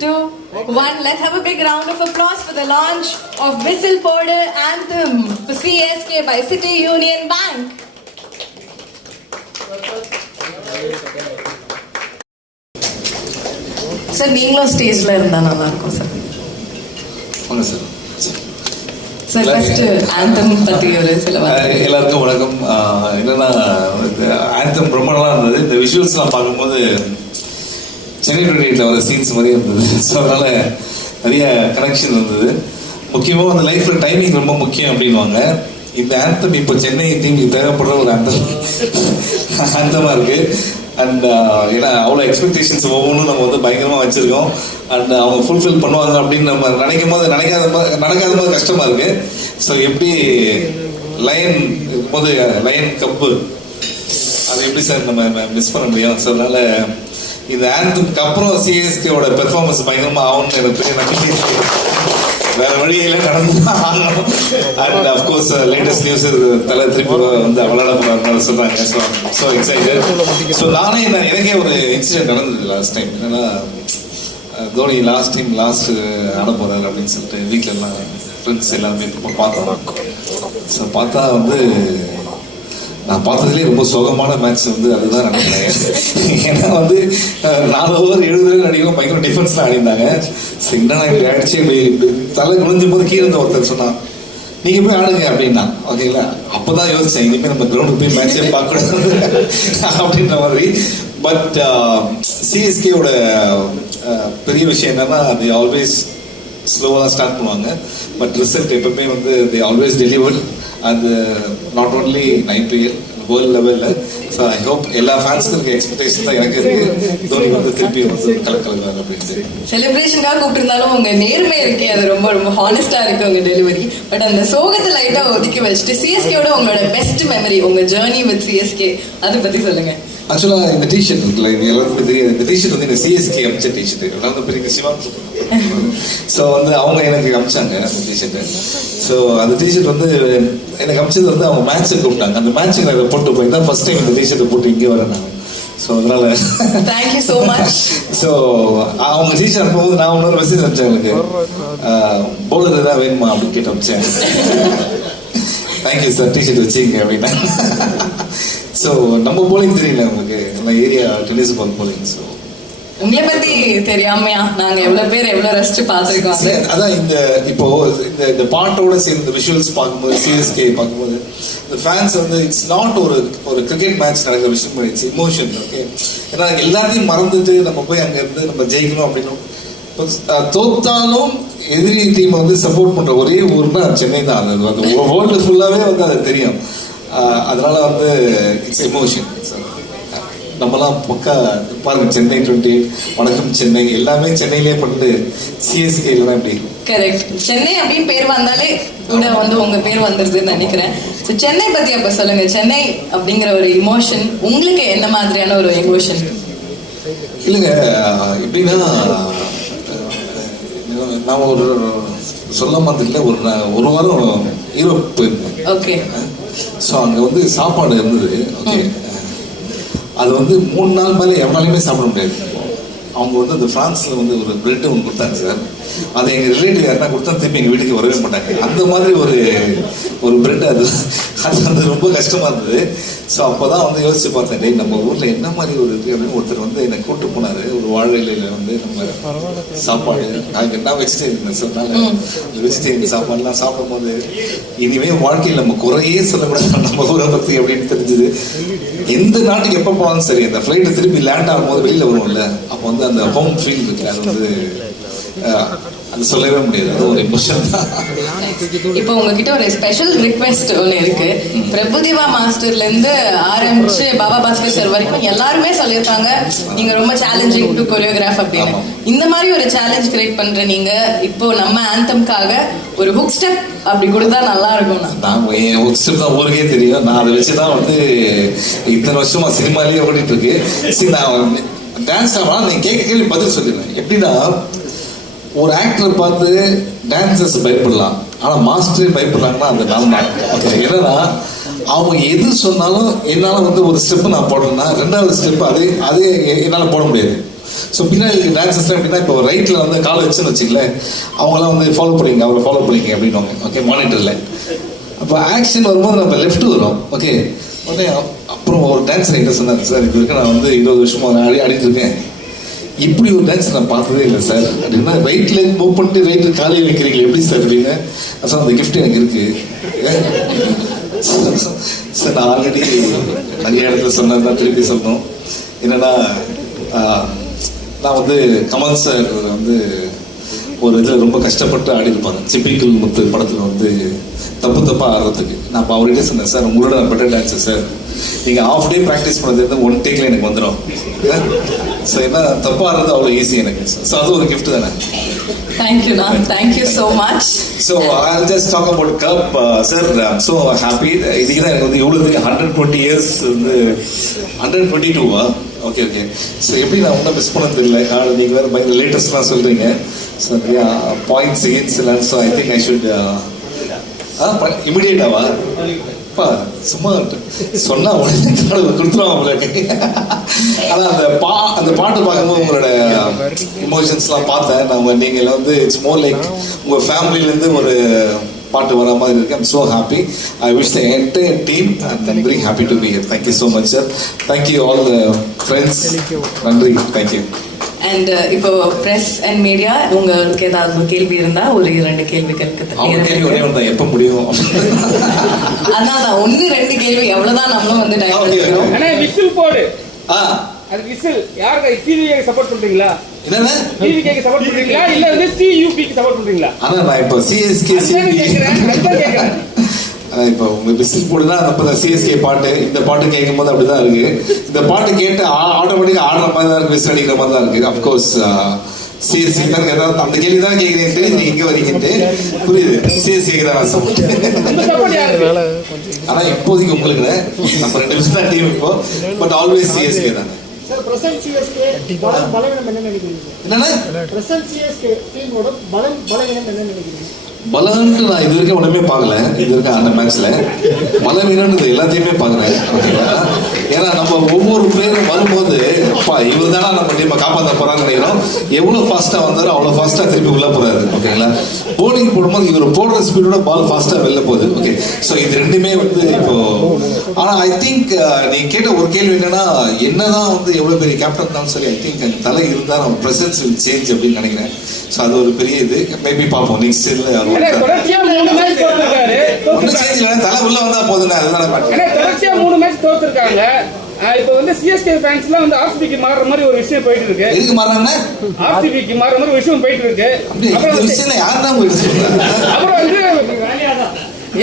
2, 1. Let's have a big round of applause for the launch of Whistle Powder Anthem for CSK by City Union Bank. Sir, நீங்களும் ஸ்டேஜ்ல இருந்தா நல்லா இருக்கும் sir. வாங்க sir. Sir first anthem பத்தி ஒரு சில எல்லாருக்கும் வணக்கம். என்னன்னா ஆந்தம் ரொம்ப நல்லா இருந்தது. இந்த விஷுவல்ஸ்லாம் பார்க்கும்போது சென்னை 28 வர சீன்ஸ் மாதிரியே இருந்தது. ஸோ அதனால நிறைய கனெக்ஷன் இருந்தது. முக்கியமாக அந்த லைஃப்ல டைமிங் ரொம்ப முக்கியம் அப்படின்வாங்க. இந்த ஆந்தம் இப்போ சென்னை டீமுக்கு தேவைப்படுற ஒரு ஆந்தமாக இருக்கு. அண்ட் ஏன்னா அவ்வளோ எக்ஸ்பெக்டேஷன்ஸ் ஒவ்வொன்றும் நம்ம வந்து பயங்கரமாக வச்சுருக்கோம். அண்ட் அவங்க ஃபுல்ஃபில் பண்ணுவாங்க அப்படின்னு நம்ம நினைக்கும் போது நடக்காத போது கஷ்டமாக இருக்கு. ஸோ எப்படி லயன் இருக்கும்போது லயன் கப்பு அது எப்படி சார் நம்ம மிஸ் பண்ண முடியும்? ஸோ அதனால இந்த ஆந்தம்க்கு அப்புறம் சிஎஸ்கேவோட பெர்ஃபார்மன்ஸ் பயங்கரமாக ஆகும்னு எனக்கு பெரிய நம்பிக்கை. வேற வழியில நடந்துதான் ஆகணும். அண்ட் அஃப்கோர்ஸ் லேட்டஸ்ட் நியூஸ் தலை திருப்பி வந்து விளையாட போறாருன்னு சொல்றாங்க. So excited. ஸோ நானே எனக்கே ஒரு இன்சிடென்ட் நடந்தது லாஸ்ட் டைம். என்னன்னா தோனி லாஸ்ட் ஆட போறாரு அப்படின்னு சொல்லிட்டு வீட்டில எல்லாம் ஃப்ரெண்ட்ஸ் எல்லாருமே பார்த்தோம். ஸோ பார்த்தா வந்து நான் பார்த்ததுலேயே ரொம்ப சோகமான மேட்ச் வந்து அதுதான் நினைக்கிறேன். ஏன்னா வந்து 4 ஓவர் 70 அடிக்கும் பயங்கர டிஃபென்ஸ்லாம் ஆடிருந்தாங்க. என்னன்னா இப்படி அடிச்சு இப்படி தலை குளிஞ்சும் போது கீழே இருந்த ஒருத்தர் சொன்னான், நீங்க போய் ஆடுங்க அப்படின்னா. ஓகேங்களா, அப்பதான் யோசிச்சேன் இனிமேல் நம்ம கிரவுண்டுக்கு போய் மேட்சே பார்க்கக்கூடாது அப்படின்ற மாதிரி. பட் சிஎஸ்கேவோட பெரிய விஷயம் என்னன்னா அது ஆல்வேஸ் ஸ்லோவாக தான் ஸ்டார்ட் பண்ணுவாங்க. பட் ரிசல்ட் எப்பவுமே வந்து தே ஆல்வேஸ் டெலிவர்ட். அது நாட் ஓன்லி IPL வேர்ல்ட் லெவலில். ஸோ ஐ ஹோப் எல்லா ஃபேன்ஸுக்கும் இருக்க எக்ஸ்பெக்டேஷன் தான் எனக்கு இருக்கு. தோனி வந்து திருப்பி வந்து கலக்கிறாங்க அப்படின்ட்டு. செலிப்ரேஷனுக்காக கூப்பிட்டுருந்தாலும் உங்க நேர்மை இருக்கே, அது ரொம்ப ரொம்ப ஹானஸ்டா இருக்கு உங்க டெலிவரி. பட் அந்த சோகத்தை லைட்டா ஒதுக்கி வச்சுட்டு சிஎஸ்கேவோட உங்களோட பெஸ்ட் மெமரி, உங்க ஜேர்னி வித் சிஎஸ்கே, அதை பத்தி சொல்லுங்க. ஆக்சுவலாக இந்த டிஷர்ட் இருக்குல்ல, இது எல்லாருக்குமே தெரியாது. இந்த டிஷர்ட் வந்து இந்த சிஎஸ்கே அமிச்ச டிஷர்ட். எல்லாரும் பெரிய சிவா. ஸோ வந்து அவங்க எனக்கு அமிச்சாங்க அந்த டிஷர்ட்டு. ஸோ அந்த டிஷர்ட் வந்து எனக்கு அமிச்சது வந்து அவங்க மேட்ச்சுக்கு கூப்பிட்டாங்க. அந்த மேட்ச்சுக்கு நான் இதை போட்டு போய் தான் ஃபர்ஸ்ட் டைம் இந்த டிஷர்ட்டை போட்டு இங்கே வரேன் நான். ஸோ அதனால தேங்க்யூ ஸோ மச். ஸோ அவங்க டிஷர்ட் அனுப்பும்போது நான் இன்னொரு மெசேஜ் அனுப்பிச்சேன், எனக்கு பவுலர் ஏதாவது வேணுமா அப்படின்னு கேட்டு அனுப்பிச்சேன். தேங்க்யூ சார் டிஷர்ட் வச்சுங்க அப்படின்னா. ஸோ நம்ம போலிங் தெரியல உங்களுக்கு, நம்ம area tennis ball bowling. So உங்களை பத்தி தெரியாமையா நாங்க எவ்வளவு பேர் எவ்வளவு ரசிச்சு பார்த்திருக்கோம். அதான் இப்போ இந்த பாட்டோட சேர்ந்து விஷுவல்ஸ் பார்க்கும்போது சிஎஸ்கே பார்க்கும்போது இந்த ஃபேன்ஸ் வந்து இட்ஸ் நாட் ஒரு கிரிக்கெட் மேட்ச் நடக்கிற விஷயம், இட்ஸ் இமோஷன். ஓகே, ஏன்னா எல்லாத்தையும் மறந்துட்டு நம்ம போய் அங்க இருந்து நம்ம ஜெயிக்கணும் அப்படின்னு. தோத்தாலும் எதிரி டீம் வந்து சப்போர்ட் பண்ற ஒரே ஊர்னா சென்னை தான். அது வேர்ல்டு ஃபுல்லாவே வந்து அது தெரியும். அதனால வந்து இட்ஸ் எமோஷன். நம்மலாம் பக்கா பாருங்க, சென்னை 28, வணக்கம் சென்னை எல்லாமே சென்னையிலே பண்ணிட்டு சிஎஸ்கே இல்லைன்னா எப்படி? கரெக்ட். சென்னை அப்படின்னு பேர் வந்தாலே கூட வந்து உங்க பேர் வந்துருதுன்னு நினைக்கிறேன். ஸோ சென்னை பத்தி அப்ப சொல்லுங்க. சென்னை அப்படிங்கிற ஒரு இமோஷன் உங்களுக்கு என்ன மாதிரியான ஒரு எமோஷன்? இல்லைங்க, எப்படின்னா நான் ஒரு சொல்ல மாதிரி ஒரு வாரம் யூரோப் போயிருந்தேன். ஓகே. ஸோ அங்கே வந்து சாப்பாடு இருந்தது. ஓகே, அது வந்து 3 நாள் மேலே எவனாலையுமே சாப்பிட முடியாது. அவங்க வந்து அந்த ஃப்ரான்ஸில் வந்து ஒரு பிரெட் ஒன்று கொடுத்தாங்க சார். அது எங்கள் ரிலேட்டிவ் யாருன்னா கொடுத்தா திருப்பி எங்கள் வீட்டுக்கு வரவே மாட்டாங்க. அந்த மாதிரி ஒரு பிரெட் அது வந்து ரொம்ப கஷ்டமாக இருந்தது. ஸோ அப்போ தான் வந்து யோசிச்சு பார்த்தேன், டே நம்ம ஊரில் என்ன மாதிரி ஒரு இருக்குது அப்படின்னு. ஒருத்தர் வந்து என்னை கூப்பிட்டு போனார். ஒரு வாழை இலையில் வந்து நம்ம சாப்பாடு, நாங்கள் என்ன வெஜிடேரியன் சொன்னால வெஜிடேரியன் சாப்பாடுலாம் சாப்பிடும் போது இனிமேல் வாழ்க்கையில் நம்ம குறையே சொல்லக்கூடாது நம்ம ஊரை பற்றி அப்படின்னு தெரிஞ்சுது. எந்த நாட்டுக்கு எப்போ போனாலும் சரி, அந்த ஃப்ளைட்டு திருப்பி லேண்ட் ஆகும்போது வெளியில் வரும்ல, அப்போ வந்து அந்த ஹோம் ஃபீல் இருக்கு, அது வந்து அது சொல்லவே முடியாது. அது ஒரு எமோஷன் தான். இப்போ உங்ககிட்ட ஒரு ஸ்பெஷல் ரிக்வெஸ்ட் ஒன்று இருக்கு. பிரபுதேவா மாஸ்டர்ல இருந்து ஆரம்பிச்சு பாபா பாஸ்கர் சார் வரைக்கும் எல்லாருமே சொல்லியிருக்காங்க நீங்க ரொம்ப சேலஞ்சிங் டு கொரியோகிராஃப் அப்படின்னு. இந்த மாதிரி ஒரு சேலஞ்ச் கிரியேட் பண்ற நீங்க இப்போ நம்ம ஆந்தம்காக ஒரு ஹுக் ஸ்டெப் அப்படி கொடுத்தா நல்லா இருக்கும். நான் ஹுக் ஸ்டெப் தான் ஊருக்கே தெரியும். நான் அதை வச்சுதான் வந்து இத்தனை வருஷமா சினிமாலேயே ஓடிட்டு இருக்கு. சரி, நான் டான்ஸ் ஆகலாம், நீங்க கேள்வி பதில் சொல்லிடுறேன். எப்படின்னா, ஒரு ஆக்டரை பார்த்து டான்சர்ஸ் பயப்படலாம், ஆனா மாஸ்டரே பயப்படுறாங்கன்னா அந்த நான் தான். ஓகே, என்னன்னா அவங்க எது சொன்னாலும் என்னால் வந்து ஒரு ஸ்டெப்பு நான் போடுறேன்னா 2வது ஸ்டெப் அதே என்னால் போட முடியாது. ஸோ பின்னாடி டான்சர்ஸ் எப்படின்னா இப்போ ரைட்டில் வந்து காலை வச்சுன்னு வச்சுங்களேன், அவங்களாம் வந்து ஃபாலோ பண்ணிங்க, அவரை ஃபாலோ பண்ணிங்க அப்படின்வாங்க. ஓகே, மானிட்டரில். அப்போ ஆக்ஷன் வரும்போது நம்ம லெஃப்ட் வரும். ஓகே, உடனே அப்புறம் ஒரு டான்ஸர் என்கிட்ட சொன்னார், சார் இது வரைக்கும் நான் வந்து 20 வருஷமா ஆடிட்டு இருக்கேன், இப்படி ஒரு டான்ஸ் நான் பார்த்ததே இல்லை சார் அப்படின்னா. ரைட்ல மூவ் பண்ணிட்டு ரைட்டு காலையில் வைக்கிறீங்களா எப்படி சார் அப்படின்னு. சார் அந்த கிஃப்ட் எனக்கு இருக்கு சார். நான் ஆல்ரெடி நிறைய இடத்துல சொன்னது தான் திருப்பி சொல்லணும். என்னன்னா நான் வந்து கமல் சார் வந்து ஒரு இதில் ரொம்ப கஷ்டப்பட்டு ஆடி இருப்பாங்க, சிப்பிக்குள் முத்து படத்தில் வந்து தப்பு தப்பாக ஆடுறதுக்கு. நான் இப்போ அவர்கிட்ட சொன்னேன், சார் உங்களோட நான் பெட்டர் டான்ஸர் சார், நீங்கள் ஹாஃப் டே ப்ராக்டிஸ் பண்ணது 1 டேக்கில் எனக்கு வந்துடும். ஸோ என்ன தப்பாக ஆடுறது அவ்வளோ ஈஸி எனக்கு. ஸோ அது ஒரு கிஃப்ட் தானே. தேங்க்யூண்ணா, thank you so much. So I'll just talk about Cup. Sir I'm so happy. இதுக்கு தான் எனக்கு வந்து இவ்வளோ 120 years வந்து 122வா? Okay okay. ஸோ எப்படி நான் ஒன்றும் மிஸ் பண்ணது இல்லை. நீங்கள் வேறு பயங்கர லேட்டஸ்ட்லாம் சொல்கிறீங்க. ஸோ நிறையா பாயிண்ட் செகண்ட்ஸ் இல்லை. So I think I should இமிடியேட்டாவா? அப்பா சும்மா சொன்னா உடனே கொடுத்துருவாங்க உங்களுக்கு. ஆனால் அந்த பாட்டு பார்க்கும்போது உங்களோட இமோஷன்ஸ்லாம் பார்த்தேன் நான். நீங்கள் வந்து இட்ஸ் மோர் லைக் உங்கள் ஃபேமிலியிலேருந்து ஒரு பாட்டு வர மாதிரி இருக்கு. I'm so happy. I wish the entire team and I'm very happy to be here. Thank you so much sir. Thank you all the friends. நன்றி, தேங்க்யூ. அண்ட் இப்போ பிரஸ் அண்ட் மீடியா உங்களுக்கு ஏதாவது கேள்வி இருந்தா ஒரு 2 கேள்விகளுக்கு எப்ப முடியும்? அதான் 1-2 கேள்வி அவ்வளவுதான். நம்மளும் வந்து விசில் போடு. அது விசில் யாருக்கு டிவிக்கு சப்போர்ட் பண்றீங்களா? என்னன்னா டிவிக்கு சப்போர்ட் பண்றீங்களா இல்ல வந்து சியூபிக்கு சப்போர்ட் பண்றீங்களா? ஆனா நான் இப்போ சிஎஸ்கே கேக்குறேன். இப்போ உங்க விசில் போடுனா நம்ம சிஎஸ்கே பாட்டு இந்த பாட்டு கேட்கும் போது அப்படிதான் இருக்கு. இந்த பாட்டு கேட்டு ஆட்டோமேட்டிக்கா ஆடுற மாதிரி தான் இருக்கு, விசில் அடிக்கிற மாதிரி தான் இருக்கு. அப்கோர்ஸ் சிஎஸ்கே தான் ஏதாவது அந்த கேள்வி தான் கேட்குறீங்க, நீங்க எங்க வரீங்கன்ட்டு புரியுது. சிஎஸ்கே தான் சப்போர்ட். ஆனா இப்போதைக்கு உங்களுக்கு நம்ம 2 பேரும் தான் டீம் இப்போ, பட் ஆல்வேஸ் சிஎஸ்கே தான். பலன்ட்டு நான் இது வரைக்கும் ஒன்றுமே பார்க்கல. இது வரைக்கும் அந்த மேட்ச்ல பலவீனன்றது எல்லாத்தையுமே பார்க்குறேன். ஓகேங்களா? ஏன்னா நம்ம ஒவ்வொரு பிளேயரும் வரும்போது அப்பா இவர் தானே நம்ம டீமை காப்பாற்ற போறான்னு நினைக்கிறோம். எவ்வளோ ஃபாஸ்ட்டாக வந்தாரோ அவ்வளோ ஃபாஸ்ட்டாக திருப்பி உள்ள போறாரு. ஓகேங்களா? போலிங் போடும்போது இவர் போடுற ஸ்பீடோட பால் ஃபாஸ்ட்டாக வெளில போகுது. ஓகே, ஸோ இது ரெண்டுமே வந்து இப்போ. ஆனால் ஐ திங்க் நீங்க கேட்ட ஒரு கேள்வி என்னதான் வந்து எவ்வளோ பெரிய கேப்டன் இருந்தாலும் சரி, ஐ திங்க் அந்த தலை இருந்தால் நம்ம பிரசன்ஸ் வில் சேஞ்ச் அப்படின்னு நினைக்கிறேன். ஸோ அது ஒரு பெரிய இது. மேபி பார்ப்போம் நெக்ஸ்ட் இயர்ல தலை உள்ள வந்தா போதும். அதனால 3 மேட்ச் தோத்துருக்காங்க. இப்போ வந்து சிஎஸ்கே ஃபேன்ஸ்லாம் வந்து ஆர்சிபிக்கு மாறுற மாதிரி ஒரு விஷயம் போயிட்டு இருக்கு. எதுக்கு மாறாங்க? ஆர்சிபிக்கு மாறுற மாதிரி ஒரு விஷயம் போயிட்டு இருக்கு. அப்புறம் விஷயம் யார்தான் போயிட்டு சொல்றாங்க? அப்புறம் வந்து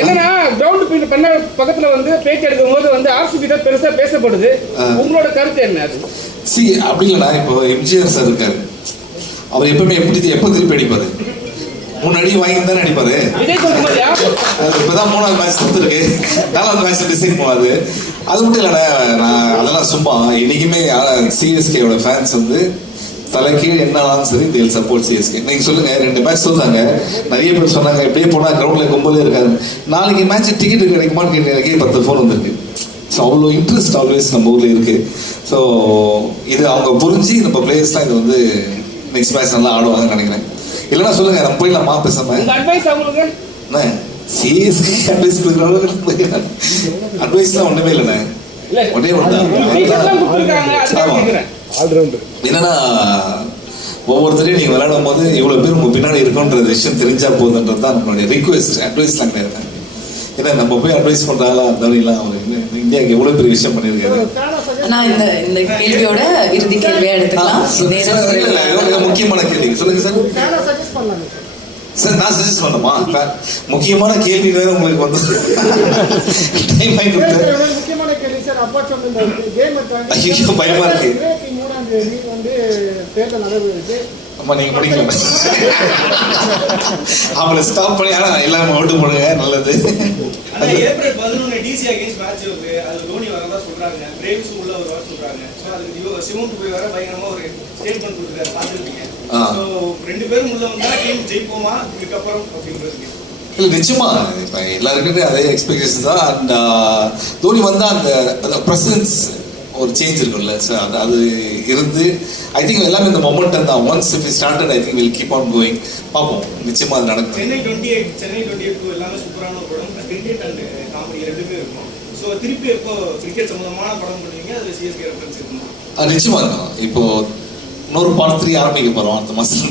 என்னன்னா கிரவுண்ட் பண்ண பக்கத்துல வந்து பேச்சு எடுக்கும் போது வந்து ஆர்சிபி தான் பெருசா பேசப்படுது. உங்களோட கருத்து என்ன? சி அப்படி இல்லைண்ணா, இப்போ எம்ஜிஆர் சார் இருக்காரு, அவர் எப்பவுமே எப்போ திருப்பி அடிப்பாரு? 3 அடி வாங்கி தானே அடிப்பாரு. இப்பதான் 3வது மேட்ச் தோத்துருக்கு, 4வது மேட்ச் டிசைட் போகாது. அது மட்டும் இல்லைண்ணா, நான் அதெல்லாம் சும்மா என்னைக்குமே சிஎஸ்கேயோட ஃபேன்ஸ் வந்து தலைக்கீழ் என்னாலும் சரி தேல் சப்போர்ட் சிஎஸ்கே. நீங்க சொல்லுங்க 2 மேட்ச் தோத்தாங்க, நிறைய பேர் சொன்னாங்க எப்படியே போனா கிரவுண்ட்ல கும்பலே இருக்காது. நாளைக்கு மேட்ச் டிக்கெட் கிடைக்குமான்னு கேட்டு எனக்கு 10 ஃபோன் வந்திருக்கு. ஸோ அவ்வளோ இன்ட்ரெஸ்ட் ஆல்வேஸ் நம்ம ஊரில் இருக்கு. ஸோ இது அவங்க புரிஞ்சு நம்ம பிளேயர்ஸ்லாம் இது வந்து நெக்ஸ்ட் மேட்ச் நல்லா ஆடுவாங்கன்னு நினைக்கிறேன். இல்லைன்னா சொல்லுங்க நம்ம போயிடலாமா பேசாம? சிஎஸ்கே அட்வைஸ் கொடுக்குற அட்வைஸ்லாம் ஒன்றுமே இல்லைண்ணே, ஒன்றே என்னன்னா ஒவ்வொருத்தரையும் நீங்க விளையாடும் போது இவ்வளவு பேர் உங்க பின்னாடி இருக்குன்ற விஷயம் தெரிஞ்சா போதுன்றது தான் நம்மளுடைய ரிக்வெஸ்ட். அட்வைஸ்லாம் கிடையாது. ஏன்னா நம்ம போய் அட்வைஸ் பண்றாங்களா தவறிலாம் அவர் இந்தியாவுக்கு எவ்வளவு பெரிய விஷயம் பண்ணியிருக்காரு. நான் இந்த கேள்வியோட இறுதி கேள்வியா எடுத்துக்கலாம். முக்கியமான கேள்வி சொல்லுங்க சார். சார் நான் சஜஸ்ட் பண்ணமா? முக்கியமான கேள்வி வேற உங்களுக்கு வந்து டைம் ஆகி கொடுத்தேன். ஐயோ பயமா இருக்கு. அம்மா நீங்க முடிக்கல, அவங்களை ஸ்டாப் பண்ணி எல்லாரும் ஓட்டு போடுங்க, நல்லது. ஏப்ரல் 11 டிசி அகைன்ஸ்ட் மேட்ச் இருக்கு, அது தோனி வரதா சொல்றாங்க, பிரேவ்ஸ் உள்ள ஒரு வர சொல்றாங்க. சோ அதுக்கு சிவன் போய் வர பயங்கரமா ஒரு ஸ்டேட்மென்ட் கொடுத்தாரு, பாத்துட்டீங்க. சோ 2 பேரும் உள்ள வந்தா டீம் ஜெயிப்போமா இதுக்கு அப்புறம் அப்படிங்கிறது? இல்ல நிச்சயமா இப்ப எல்லாருக்குமே அதே எக்ஸ்பெக்டேஷன் தான். அண்ட் தோனி வந்தா அந்த பிரசன்ஸ் ஒரு சேஞ்ச் இருக்கும்ல. ஸோ அது இருந்து ஐ திங்க் எல்லாமே இந்த மொமெண்டம் தான். Once if started I think will keep on going. பார்ப்போம், நிச்சயமா அது நடக்கும். சென்னை 28 எல்லாமே சூப்பரான ஒரு படம். கிரிக்கெட் அண்ட் காமெடி ரெண்டுமே இருக்கும். ஸோ திருப்பி எப்போ கிரிக்கெட் சம்பந்தமான படம் பண்ணுவீங்க? அது சிஎஸ்கே ரெஃபரன்ஸ் இருக்குமா? நிச்சயமா இருக்கும். இப்போ இன்னொரு பார்ட் 3 ஆரம்பிக்க போறோம் அடுத்த மாசம்.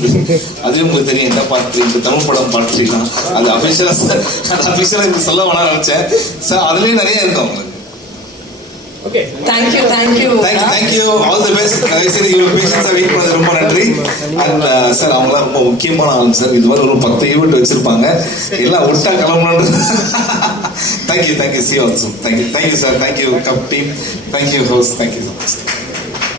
அதுவும் உங்களுக்கு தெரியும் என்ன பார்ட் 3, இந்த தமிழ் படம் பார்ட் 3 தான். அது அபிஷியலா இப்ப சொல்ல வேணாம்னு நினைச்சேன் சார். அதுலயும் நிறைய இருக்கும் உங்களுக்கு. Okay, thank you all the best. தயவுசெய்து இவ்வளவு பேஷன்ஸா வெயிட் பண்ணது ரொம்ப நன்றி. அண்ட் சார் அவங்களாம் ரொம்ப முக்கியமான ஆளுங்க சார். இது மாதிரி ஒரு 10 ஈவெண்ட் வச்சிருப்பாங்க, எல்லாம் ஒட்டா கிளம்பணும்னு. Thank you C also. Thank you sir. Thank you cup team. Thank you host. Thank you so much.